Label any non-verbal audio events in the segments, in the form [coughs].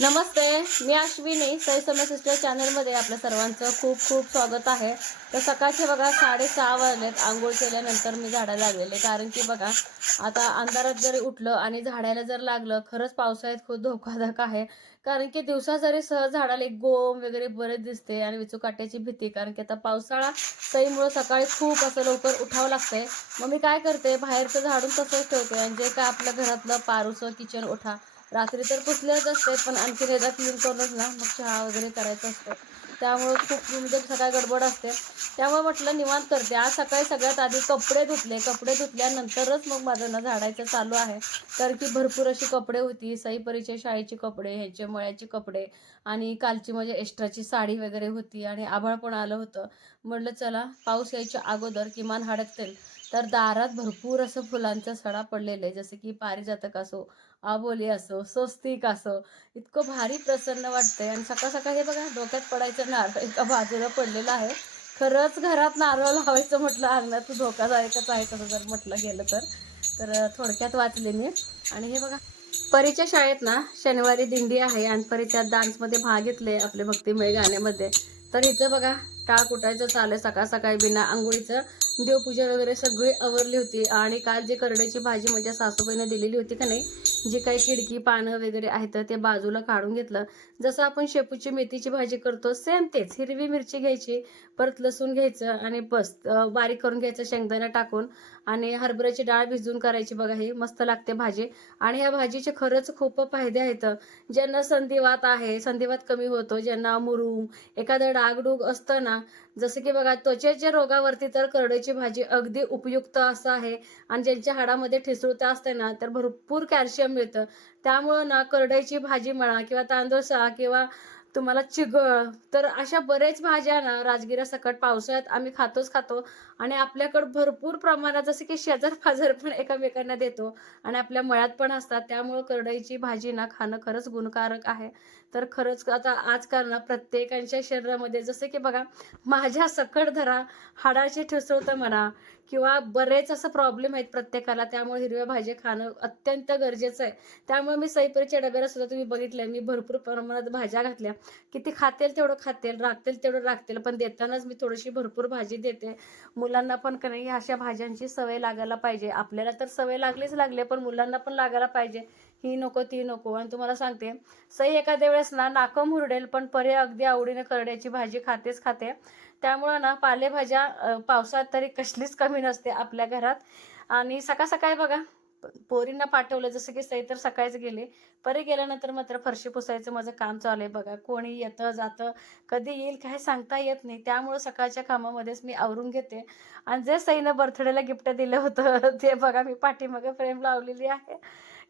नमस्ते मी अश्विनी. सई समय सिस्टर चॅनलमध्ये आपल्या सर्वांचं खूप खूप स्वागत आहे. तर सकाळचे बघा साडेसहा वाजलेत. आंघोळ केल्यानंतर मी झाडं लागलेले. कारण की बघा आता अंधारात जरी उठलं आणि झाडायला जर लागलं खरंच पावसाळ्यात खूप धोकादायक आहे. कारण की दिवसा जरी सहज झाडाला एक गोम वगैरे बरेच दिसते आणि विचूकाट्याची भीती. कारण की आता पावसाळा सईमुळं सकाळी खूप असं लवकर उठावं लागतंय. मग मी काय करते? बाहेरचं झाडून तसंच ठेवते. आणि जे काय आपल्या घरातलं पारूसं किचन ओठा रात्री तर पुसलेच असते पण आणखी एकदा क्लीन करूनच ना मग चहा वगैरे करायचं असतं. त्यामुळे खूप म्हणजे सकाळी गडबड असते. त्यामुळे म्हटलं निवांत करते. आज सकाळी सगळ्यात आधी कपडे धुतले. कपडे धुतल्यानंतरच मग माझं ना झाडायचं चालू आहे. तर की भरपूर अशी कपडे होती. सईपरीचे शाळेचे कपडे ह्याचे मळ्याचे कपडे आणि कालची म्हणजे एक्स्ट्राची साडी वगैरे होती आणि आभाळ पण आलं होतं. म्हटलं चला पाऊस यायच्या अगोदर किमान हडकतील. तर दारात भरपूर असं फुलांचा सडा पडलेले जसे की पारिजातक असो आबोली असो स्वस्तिक असो इतकं भारी प्रसन्न वाटतंय. आणि सकाळ सकाळ हे बघा डोक्यात पडायचं नारळ एका बाजूला पडलेलं आहे. खरंच घरात नारळ लावायचं म्हटलं अंगणात धोकादायकच आहे कसं जर म्हटलं गेलं तर. तर थोडक्यात वाचले मी. आणि हे बघा परीच्या शाळेत ना शनिवारी दिंडी आहे आणि परी त्यात डान्समध्ये भाग घेतले आपले भक्तिमय गाण्यामध्ये. तर इथं बघा टाळ कुटायचं चालू आहे सकाळ सकाळी बिना आंघोळीचं. देवपूजा वगैरे सगळी आवरली होती. आणि काल जी करड्याची भाजी माझ्या सासूबाईने दिलेली होती का नाही जे काही खिडकी पानं वगैरे आहेत ते बाजूला काढून घेतलं. जसं आपण शेपूची मेथीची भाजी करतो सेम तेच. हिरवी मिरची घ्यायची परत लसूण घ्यायचं आणि बस बारीक करून घ्यायचं शेंगदाणा टाकून आणि हरभऱ्याची डाळ भिजवून करायची बघा हे मस्त लागते भाजी. आणि ह्या भाजीचे खरंच खूप फायदे आहेत. ज्यांना संधिवात आहे संधिवात कमी होतो. ज्यांना मुरूम एखादं डागडूग असतं ना जसं की बघा त्वचेच्या रोगावरती तर करडईची भाजी अगदी उपयुक्त असं आहे. आणि ज्यांच्या हाडामध्ये ठिसूळता असते ना तर भरपूर कॅल्शियम मिळतं. त्यामुळं ना करडईची भाजी म्हणा किंवा तांदूळसा किंवा तुम्हाला चिगळ तर अशा बरेच भाज्या ना राजगिरा सकट पावसाळ्यात आम्ही खातोच खातो. आणि आपल्याकडं भरपूर प्रमाणात जसं की शेजार पाजार पण एकामेकांना देतो. आणि आपल्या मळ्यात पण असतात. त्यामुळं करडईची भाजी ना खाणं खरंच गुणकारक आहे. तर खरंच आता आजकाल ना प्रत्येकांच्या शरीरामध्ये जसं की बघा माझ्या सकट धरा हाडाचे ठिसूळतं म्हणा किंवा बरेच असं प्रॉब्लेम आहेत प्रत्येकाला त्यामुळे हिरव्या भाज्या खाणं अत्यंत गरजेचं आहे. त्यामुळे मी सईपरीच्या डब्याला सुद्धा तुम्ही बघितलं मी भरपूर प्रमाणात भाज्या घातल्या. किती खातील तेवढं खातील राखतील तेवढं राखतील पण देतानाच मी थोडीशी भरपूर भाजी देते. मुलांना पण का नाही अशा भाज्यांची सवय लागायला पाहिजे. आपल्याला तर सवय लागलीच लागली पण मुलांना पण लागायला पाहिजे. ही नको ती नको. आणि तुम्हाला सांगते सई एखाद्या वेळेस ना नाकं मुरडेल पण परी अगदी आवडीने करड्याची भाजी खातेच खाते. त्यामुळं ना पालेभाज्या पावसात तरी कसलीच कमी नसते आपल्या घरात. आणि सकाळ सकाळी बघा पोरींना पाठवलं जसं की सई तर सकाळीच गेले. परी गेल्यानंतर मात्र फरशी पुसायचं माझं काम चालू आहे बघा. कोणी येतं जातं कधी येईल काय सांगता येत नाही. त्यामुळं सकाळच्या कामामध्येच मी आवरून घेते. आणि जे सईनं बर्थडेला गिफ्ट दिलं होतं [laughs] ते बघा मी पाठीमागे फ्रेम लावलेली आहे.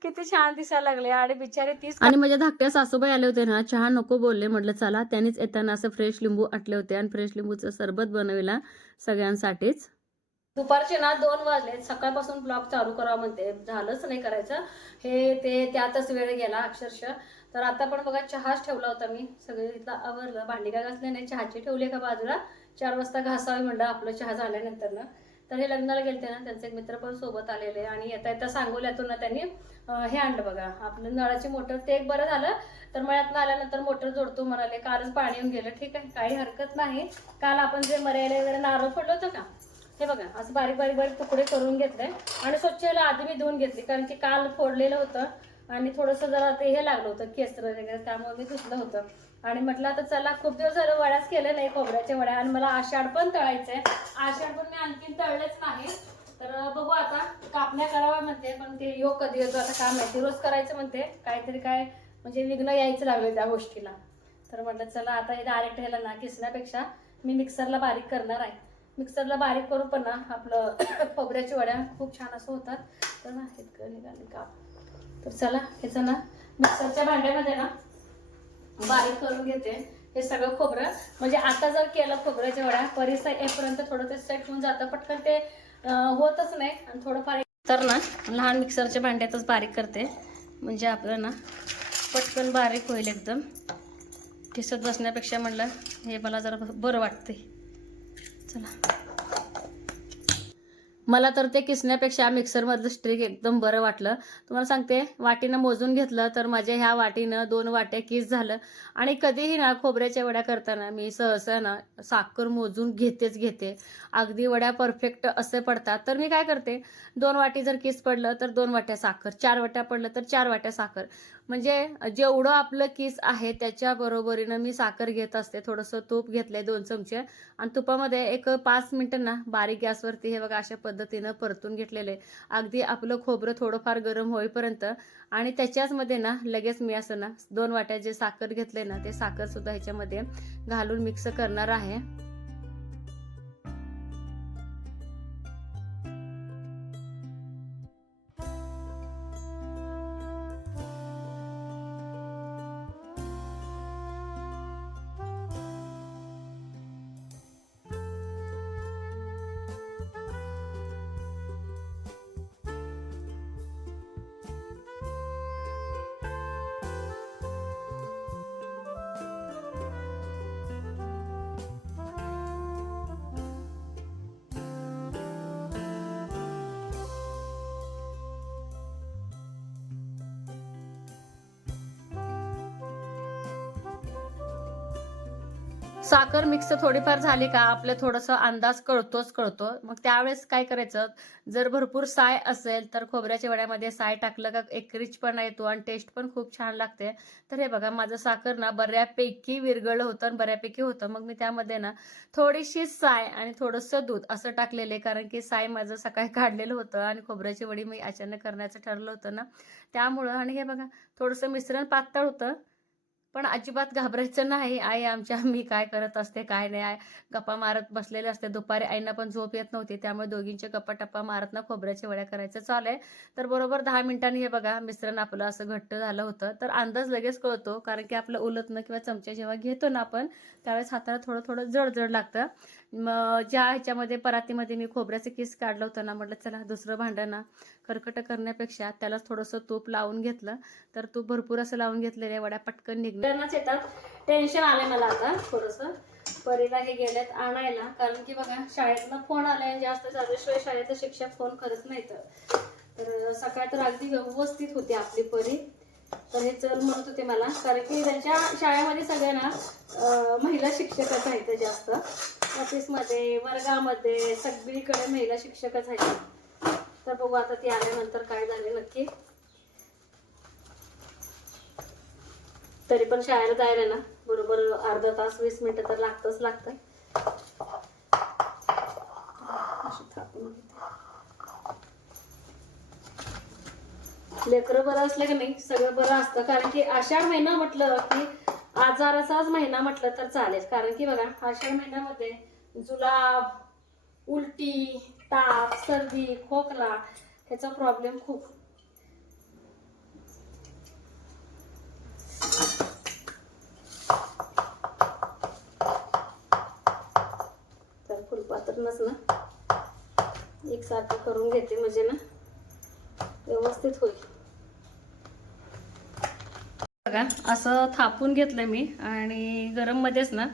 किती छान दिसायला लागले. आणि बिचारे तीच आणि माझ्या धाकट्या सासूबाई आले होते ना चहा नको बोलले म्हटलं चला त्यांनीच येताना असं फ्रेश लिंबू आटले होते. आणि फ्रेश लिंबूचं सरबत बनवला सगळ्यांसाठीच. दुपारचे ना दोन वाजले सकाळपासून ब्लॉग चालू करावा म्हणते. झालंच नाही करायचं. हे ते त्यातच वेळ गेला अक्षरशः. तर आता पण बघा चहाच ठेवला होता मी. सगळे इथं आवरलं. भांडी काय घासले नाही. चहाची ठेवली का बाजूला? चार वाजता घासावी म्हणलं. आपलं चहा झाल्यानंतर ना तर हे लग्नाला गेलते ना त्यांचे एक मित्र पण सोबत आलेले आणि येता येता सांगोल्यातून ना त्यांनी हे आणलं बघा. आपलं नळाची मोटर ते एक बरं झालं. तर मळ्यातनं आल्यानंतर मोटर जोडतो म्हणाले कालच पाणी येऊन गेलं ठीक आहे. काही हरकत नाही. काल आपण जे मर्यादा वगैरे नारळ फोडलं होतं का? हे बघा असं बारीक बारीक बारीक तुकडे करून घेतले आणि स्वच्छ याला आधी मी धुवून घेतली. कारण की काल फोडलेलं होतं आणि थोडंसं जरा ते हे लागलं होतं केसर वगैरे त्यामुळे मी धुतलं होतं. आणि म्हटलं आता चला खूप दिवस झालं वड्याच केलं नाही खोबऱ्याच्या वड्या. आणि मला आषाढ पण तळायचंय. आषाढ पण मी आणखीन तळलेच नाही. तर बघू आता कापण्या कराव्या म्हणते पण ते योग कधी येतो आता काम आहे रोज करायचं म्हणते काहीतरी काय म्हणजे विघ्न यायचं लागलं त्या गोष्टीला. तर म्हटलं चला आता हे डायरेक्ट ह्याला ना किसण्यापेक्षा मी मिक्सरला बारीक करणार आहे. मिक्सरला बारीक करून पण ना आपलं [coughs] खोबऱ्याच्या वड्या खूप छान असं होतात. तर ना हे निघाले का तर चला ह्याचं ना मिक्सरच्या भांड्यामध्ये ना बारीक करून घेते. हे सगळं खोबरं. म्हणजे आता जर केलं खोबऱ्याच्या वड्या परिसर येईपर्यंत थोडं ते सेट होऊन जातं. पटकन ते होतच नाही. आणि थोडंफार तर ना लहान मिक्सरच्या भांड्यातच बारीक करते. म्हणजे आपलं ना पटकन बारीक होईल एकदम. ठिसत बसण्यापेक्षा म्हणलं हे मला जरा बरं वाटते चला. मला तर ते किसण्यापेक्षा मिक्सरमधलं स्ट्रिक एकदम बरं वाटलं. तुम्हाला सांगते वाटीनं मोजून घेतलं तर माझ्या ह्या वाटीनं दोन वाट्या किस झालं. आणि कधीही ना खोबऱ्याच्या वड्या करताना मी सहसा ना साखर मोजून घेतेच घेते. अगदी वड्या परफेक्ट असे पडतात. तर मी काय करते दोन वाटी जर किस पडलं तर दोन वाट्या साखर चार वाट्या पडलं तर चार वाट्या साखर. म्हणजे जेवढं आपलं किस आहे त्याच्या बरोबरीनं मी साखर घेत असते. थोडंसं तूप घेतलंय दोन चमचे. आणि तुपामध्ये एक पाच मिनटं ना बारीक गॅसवरती हे बघा अशा पद्धतीनं परतून घेतलेले. अगदी आपलं खोबरं थोडंफार गरम होईपर्यंत आणि त्याच्याचमध्ये ना लगेच मी असं ना दोन वाट्या जे साखर घेतले ना ते साखर सुद्धा ह्याच्यामध्ये घालून मिक्स करणार आहे. साखर मिक्स थोडीफार झाली का आपलं थोडंसं अंदाज कळतोच कळतो. मग त्यावेळेस काय करायचं जर भरपूर साय असेल तर खोबऱ्याच्या वड्यामध्ये साय टाकलं का एक रिचपणा येतो आणि टेस्ट पण खूप छान लागते. तर हे बघा माझं साखर ना बऱ्यापैकी विरगळलं होतं आणि बऱ्यापैकी होतं. मग मी त्यामध्ये ना थोडीशी साय आणि थोडंसं दूध असं टाकलेलं आहे. कारण की साय माझं सकाळी [laughs] काढलेलं होतं आणि खोबऱ्याची वडी मी अचानक करण्याचं ठरलं होतं ना. त्यामुळं आणि हे बघा थोडंसं मिश्रण पातळ होतं. पण अजिबात घाबरायचं नाही. आई आमच्या [laughs] मी काय करत असते काय नाही. आय गप्पा मारत बसलेले असते. दुपारी आईना पण झोप येत नव्हती. त्यामुळे दोघींचे गप्पा टप्पा मारत ना खोबऱ्याच्या वड्या करायचं चालू आहे तर बरोबर दहा मिनिटांनी हे बघा मिश्रण आपलं असं घट्ट झालं होतं. तर अंदाज लगेच कळतो. कारण की आपलं उलटणं किंवा चमचे जेव्हा घेतो ना आपण त्यावेळेस हाताला थोडं थोडं जड जड लागतं. मग ज्या ह्याच्यामध्ये परातीमध्ये मी खोबऱ्याचं किस काढलं होतं ना म्हटलं चला दुसरं भांडं ना. खरकट करण्यापेक्षा त्याला थोडंसं तूप लावून घेतलं. तर तूप भरपूर असं लावून घेतलेले वड्या पटकन निघण्याच येतात टेन्शन आलंय मला आता थोडंसं. परीला हे गेलेत आणायला. कारण की बघा शाळेतनं फोन आलाय. जास्त झाल्याशिवाय शाळेचा शिक्षक फोन करत नाही तर सकाळ तर अगदी व्यवस्थित होती आपली परी. तर हे चल म्हणत होते मला. कारण की त्यांच्या शाळेमध्ये सगळ्यांना महिला शिक्षकच आहेत जास्त. ऑफिसमध्ये वर्गामध्ये सगळीकडे महिला शिक्षकच आहेत. तर बघू आता ती आल्यानंतर काय झाले नक्की. तरी पण शाळेला जायला ना. बरोबर अर्धा तास वीस मिनिटं तर लागतच लागतं अशी थापून घेते. लेकरं बरं असलं की नाही सगळं बरं असतं. कारण की आषाढ महिना म्हटलं की आजाराचाच महिना म्हटलं तर चालेल. कारण की बघा आषाढ महिन्यामध्ये जुलाब उलटी ताप सर्दी खोकला ह्याचा प्रॉब्लेम खूप. तर फुलपात्रनच ना. एकसारखं करून घेते म्हणजे ना. व्यवस्थित होईल. बघा असं थापून घेतलं मी आणि गरम मध्येच ना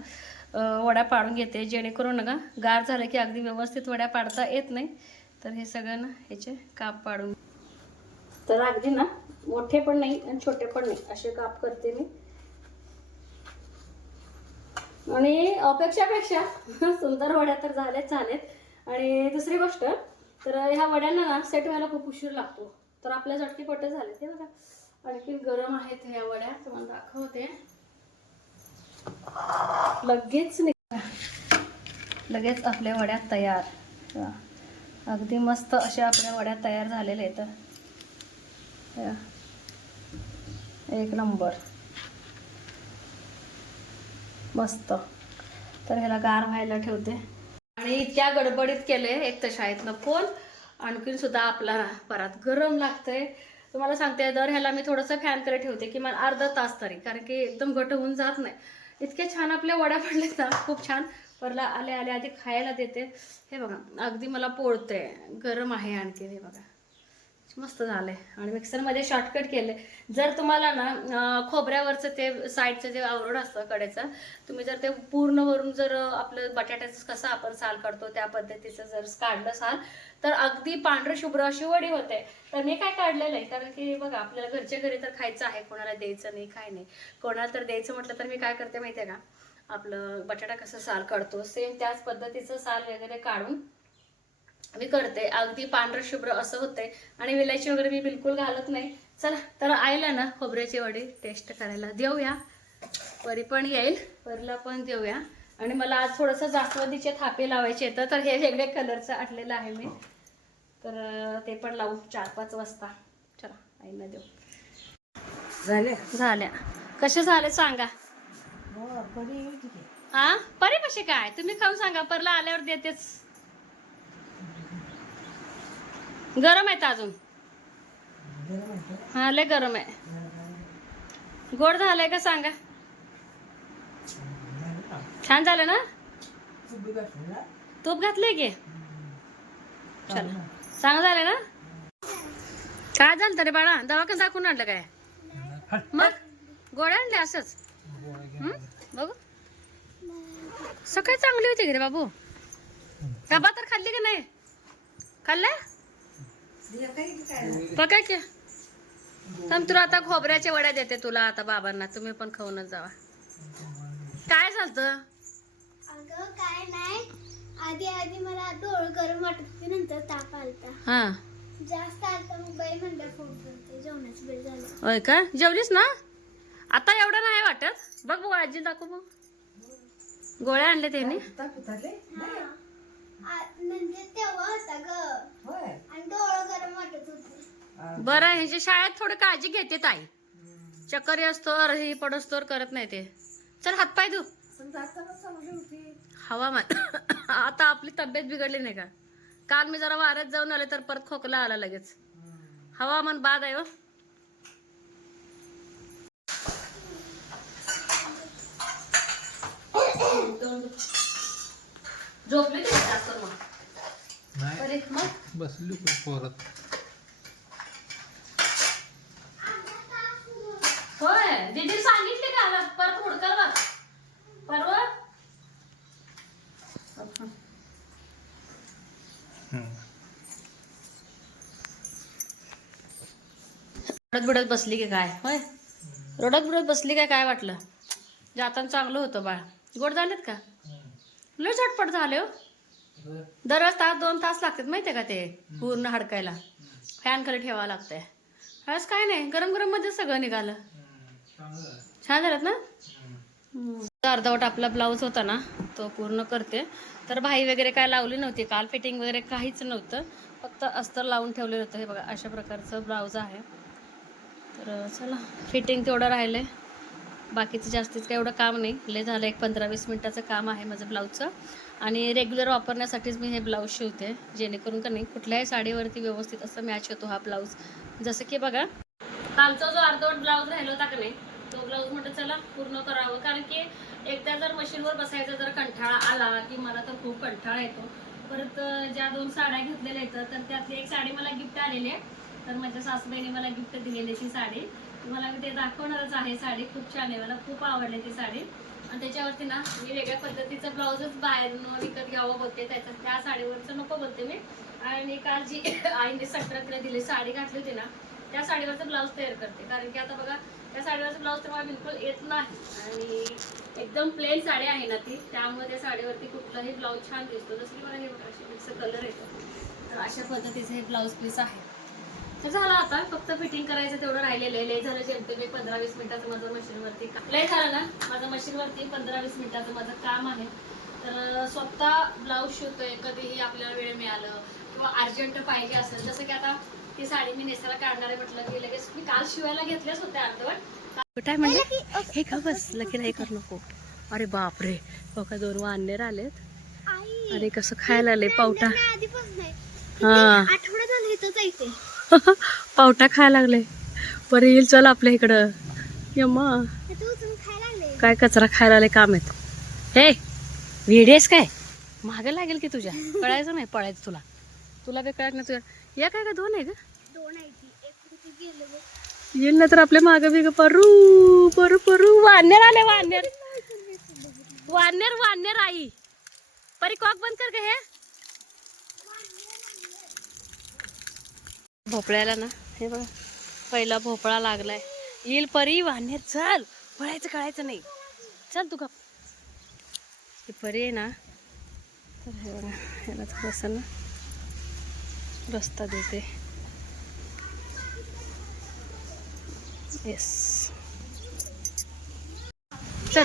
वड्या पाडून घेते. जेणेकरून ना गार झालं की अगदी व्यवस्थित वड्या पाडता येत नाही. तर हे सगळं ना ह्याचे काप पाडून. तर अगदी ना मोठे पण नाही आणि छोटे पण नाही असे काप करते मी. आणि अपेक्षापेक्षा सुंदर वड्या तर झाल्याच झाल्यात आणि दुसरी गोष्ट तर ह्या वड्यांना ना सेट व्हायला खूप उशीर लागतो. तर आपल्या झटकीपट्टे झाले ते बघा. आणखी गरम आहेत ह्या वड्या तुम्हाला दाखवते. लगेच निघ लगेच आपल्या वड्या तयार. अगदी मस्त अशा आपल्या वड्या तयार झालेल्या आहेत. एक नंबर. मस्त. तर ह्याला गार व्हायला ठेवते. आणि इतक्या गडबडीत केले एक तर शाळेतनं फोन. आणखीन सुद्धा आपला परत गरम लागतंय. तुम्हाला सांगते दर ह्याला मी थोडंसं फॅनकडे ठेवते किमान अर्धा तास तरी कारण की एकदम घट होऊन जात नाही. इतके छान आपल्या वड्या पडल्यात ना खूप छान. परला आले आले आधी खायला देते. हे बघा अगदी मला पोळतंय गरम आहे आणखी हे बघा. मस्त झालंय. आणि मिक्सरमध्ये शॉर्टकट केले जर तुम्हाला ना खोबऱ्यावरचं ते साईडचं जे आवरड असतं कडेचं तुम्ही जर ते पूर्ण वरून जर आपलं बटाट्याचं कसं आपण साल काढतो त्या पद्धतीचं जर काढलं साल तर अगदी पांढरं शुभ्र अशी वडी होते. तर मी काय काढलेलं आहे? कारण की बघा आपल्याला घरच्या घरी तर खायचं आहे कोणाला द्यायचं नाही काय नाही. कोणाला तर द्यायचं म्हटलं तर मी काय करते माहिती आहे का? आपलं बटाटा कसं साल काढतो सेम त्याच पद्धतीचं साल वगैरे काढून मी करते. अगदी पांढरं शुभ्र असं होते आणि विलायची वगैरे मी बिलकुल घालत नाही. चला तर आईला ना खोबऱ्याची वडी टेस्ट करायला देऊया. परी पण येईल परीला पण देऊया. आणि मला आज थोडंसं जास्वंदीचे थापे लावायचे येतं तर हे वेगळ्या कलरचं आटलेलं आहे मी. तर ते पण लावू चार पाच वाजता. चला आईना देऊ. झाले? झाल्या. कसे झाले सांगा. हो. हा परी कसे काय? तुम्ही खाऊन सांगा. परला आल्यावर देतेच. गरम आहेत अजून. हा लय गरम आहे. गोड झालंय का सांगा. छान झालं ना? घातलं तूप घातलंय की? चल चांगलं झालं ना? काय झालं तरी बाळा दवाखान दाखवून आणलं काय? मग? गोळ्या आणले असंच? बघू. सकाळी चांगली होती की रे बाबू? डबा तर खाल्ली का नाही? खाल्ल्या बघा की. थांब तुला आता खोबऱ्याच्या वड्या देते तुला आता बाबांना. तुम्ही पण खाऊनच जावा. काय झालं अगं काय नाही. आधी आधी मला डोळ गरम वाटत होती नंतर ताप आलता. हा. जास्त आलता मग बाई म्हणलं फोन करते जेवणाची वेळ झाली. होय का? जेवलीस ना? आता एवढं नाही वाटत. बघ बघ आजी दाखव बघ. गोळ्या आणले त्यांनी म्हणजे तेव्हा होता ग होय. आणि डोळ गरम वाटत होते आ, बरं ह्याची शाळेत थोडी काळजी घेते ताई. चक्कर असतोर ही पडोस्तोर करत नाही ते. चल हातपाय धू. पण जाताना चांगली होती. हवामान [coughs] आता आपली तब्येत बिघडली नाही का? काल मी जरा वाऱ्यात जाऊन आले तर परत खोकला आला लगेच. हवामान बाद आहे हो. झोपली तुम्ही जास्त मग? नाही. बरे मग? बसली पोरत. होय दीदी सांगितले का आला? परत बघ. परवा? रडत बिडत बसली की काय? होय? रडत बिडत बसली काय काय वाटलं? जाताना चांगलं होतं बाळ. गोड झालेत का? लय झटपट झाले हो. दररोज तास दोन तास लागतात माहितीये का ते? पूर्ण हडकायला. फॅन खाली ठेवावं लागतंय. आज काय नाही गरम गरममध्ये सगळं निघालं. छान झालं ना. अर्धवट आपला ब्लाऊज होता ना तो पूर्ण करते. तर भाई वगैरे काय लावली नव्हती काल फिटिंग वगैरे काहीच नव्हतं. फक्त अस्तर लावून ठेवलेलं होतं. हे बघा अशा प्रकारचं ब्लाऊज आहे. तर चला फिटिंग तेवढं राहिलं आहे बाकीचं जास्तीच काय एवढं काम नाही. लय झालं एक पंधरा वीस मिनटाचं काम आहे माझं ब्लाऊजचं. आणि रेग्युलर वापरण्यासाठीच मी हे ब्लाऊज शिवते जेणेकरून का नाही कुठल्याही साडीवरती व्यवस्थित असं मॅच होतो हा ब्लाऊज. जसं की बघा कालचा जो अर्धवट ब्लाऊज राहिला होता का नाही तो ब्लाऊज म्हटलं चला पूर्ण करावं. कारण की एकदा जर मशीनवर बसायचा जर कंठाळा आला की मला तर खूप कंठाळा येतो. परत ज्या दोन साड्या घेतलेल्या आहेत तर त्यातली एक साडी मला गिफ्ट आलेली आहे. तर माझ्या सासूबाईने मला गिफ्ट दिलेली ती साडी. तुम्हाला मी ते दाखवणारच आहे साडी खूप छान आहे. मला खूप आवडली ती साडी. आणि त्याच्यावरती ना मी वेगळ्या पद्धतीचं ब्लाऊजच बाहेरून विकत घ्यावं बोलते त्याच्या त्या साडीवरचं नको बोलते मी. आणि काल जी [coughs] आईने संक्रांतीला दिली साडी घातली होती ना त्या साडीवरचा ब्लाऊज तयार करते. कारण की आता बघा त्या साडीवरचा ब्लाऊज तर मला बिलकुल येत नाही. आणि एकदम प्लेन साडी आहे ना ती त्यामुळे त्या साडीवरती कुठलाही ब्लाऊज छान दिसतो. जसं की मला हे असे मिक्स कलर येतो. तर अशा पद्धतीचं हे ब्लाऊज पीस आहे. झालं आता फक्त फिटिंग करायचं तेवढं राहिलेलं आहे. लय झालं जेमतेम एक पंधरा वीस मिनिटाचं माझं मशीनवरती काम लय झालं ना माझं मशीनवरती पंधरा वीस मिनिटाचं माझं काम आहे. तर स्वतः ब्लाऊज शिवतोय कधीही आपल्याला वेळ मिळालं किंवा अर्जंट पाहिजे असेल जसं की आता ती साडी मी नेसायला काढणार आहे म्हटलं की लगेच मी काल शिवायला घेतल्याच होत्या अर्धवट. आहे म्हणजे? हे का बस लकी नाही करू नको. अरे बापरे. हो का दोन वाननेर आलेत आई अरे कसं खायला आले पावटा? हा. आठवडा झाला इथं जायचे पावटा खायला लागले. बरं येईल चल आपल्या इकडं. यम्मा काय कचरा खायला आले काम आहेत? हे विडेस काय? मागे लागेल की तुझ्या? कळायचं नाही पळायचं तुला. तुला बी कळत नाही तुझ्या? या काय का दोन आहे का येईल ना तर आपल्या मागं बिग परू परू परू. वानेर आले वानेर वानेर वानेर आई. परी कॉक बंद कर का हे. भोपळ्याला ना? हे बघा. पहिला भोपळा लागलाय. येईल परी वानेर चल. पळायचं कळायचं नाही. चल तू ही परी आहे ना? तर हे बघा ह्याला थोडंसं ना. रस्ता देते. येस चल.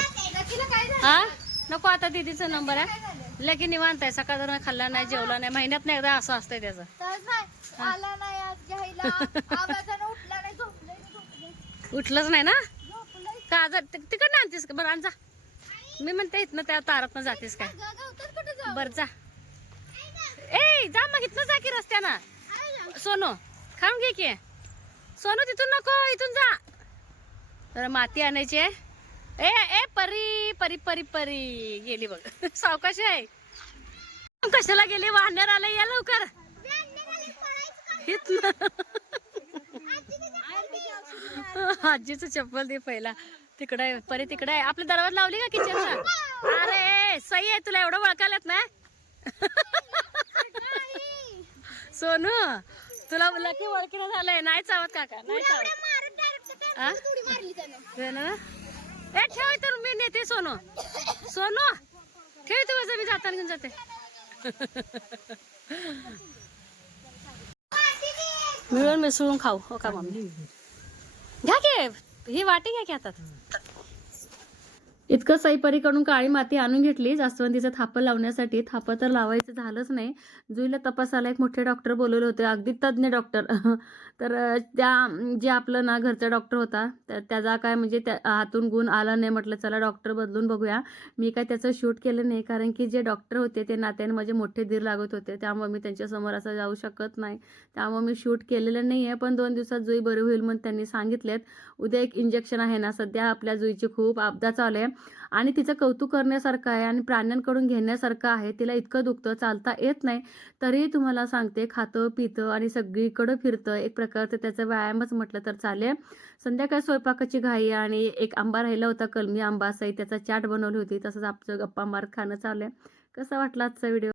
हा? नको आता दीदीचा नंबर आहे लगे निवांत आहे. सकाळ खाल्ला नाही जेवला नाही. महिन्यात नाही एकदा असं असतंय त्याचं. तर नाही आवाजानं उठला उठलंच नाही ना? का जर तिकडनं आणतीस का? बरं आण जा. मी म्हणते इथनं त्या तारातनं जातीस जाऊ? बरं जा. ए जा मग इथनं जा की रस्त्यानं. सोनू खाऊन घे की. सोनू तिथून नको इथून जा. जरा माती आणायची आहे. ए ए परी परी परी परी. गेली बघ. [laughs] सावकाशी आहे. कशाला गेली? वाहणार आलं या लवकर. इथनं आजीचं चप्पल दे पहिला. तिकडे आहे परी तिकडे आहे. आपली दरवाजा लावली का किचनचा अरे सही आहे तुला एवढं वळकालत ना सोनू तुला लकी वळकीनं झालंय. नाही चावत काका नाही चावत. ना? ए ठेव तर मी नेते सोनू. सोनू ठेव तू मी जाताना घेऊन जाते. मिळून मिसळून खाऊ. हो का मम्मी? घ्या की ही वाटी घ्या की आता. इतकं सईपरीकडून काळी माती आणून घेतली जास्वंदीचं थापं लावण्यासाठी. थापं तर लावायचं झालंच नाही. जुईला तपासायला एक मोठे डॉक्टर बोलवले होते अगदी तज्ज्ञ डॉक्टर. [laughs] तर त्या जे आपलं ना घरचा डॉक्टर होता तर त्याचा काय म्हणजे त्या हातून गुण आला नाही म्हटलं चला डॉक्टर बदलून बघूया. मी काय त्याचं शूट केलं नाही कारण की जे डॉक्टर होते ते नात्याने माझे मोठे दीर लागत होते. त्यामुळे मी त्यांच्यासमोर असं जाऊ शकत नाही. त्यामुळे मी शूट केलेलं नाही आहे पण दोन दिवसात जुई बरी होईल म्हणून त्यांनी सांगितलेत. उद्या एक इंजेक्शन आहे ना सध्या आपल्या जुईची खूप अपघात चालू आहे. आणि तिचं कौतुक करण्यासारखं आहे आणि प्राण्यांकडून घेण्यासारखं आहे तिला इतकं दुखतं चालता येत नाही तरीही तुम्हाला सांगते खातं पितं आणि सगळीकडं फिरतं एक प्रकारचं त्याचा व्यायामच म्हटलं तर चालेल. संध्याकाळी स्वयंपाकाची घाई आणि एक आंबा राहिला होता कलमी आंबा असाही त्याचा चाट बनवली होती तसंच आपचं गप्पा मार खाणं चालू आहे. कसा वाटला आजचा व्हिडिओ?